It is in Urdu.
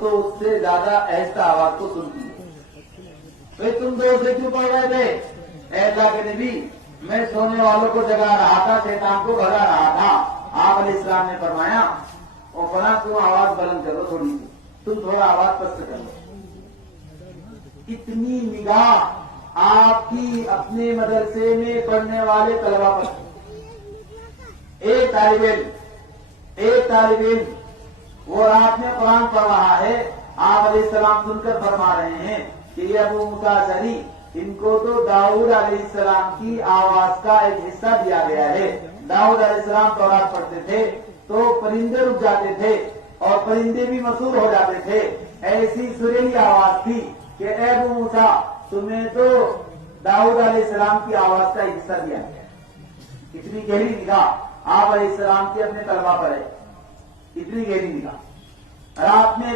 تو اس سے زیادہ آہستہ آواز کو سنتی ہے. بھائی تم دور سے کیوں پڑھ رہے تھے؟ اے اللہ کے نبی میں سونے والوں کو جگا رہا تھا، شیطان کو بھگا رہا تھا. آپ علیہ السلام نے فرمایا اور فلاں تم آواز بلند کرو تھوڑی سی، تم تھوڑا آواز پست کر لو. اتنی نگاہ آپ کی اپنے مدرسے میں پڑھنے والے طلبا پر. ایک طالب علم وہ رات میں قرآن پڑھ رہا ہے، آپ علیہ السلام سن کر فرما رہے ہیں کہ یہ ابو موسیٰ اشعری ان کو تو داؤد علیہ السلام کی آواز کا ایک حصہ دیا گیا ہے. داؤد علیہ السلام تورات پڑھتے تھے تو پرندے رک جاتے تھے اور پرندے بھی مسحور ہو جاتے تھے. ایسی سریلی آواز تھی کہ اے ابو موسیٰ تمہیں تو داؤد علیہ السلام کی آواز کا ایک حصہ دیا گیا. کتنی گہری نگاہ آپ علیہ السلام کی اپنے طلبا پر ہے، اتنی گہری نگاہ. رات میں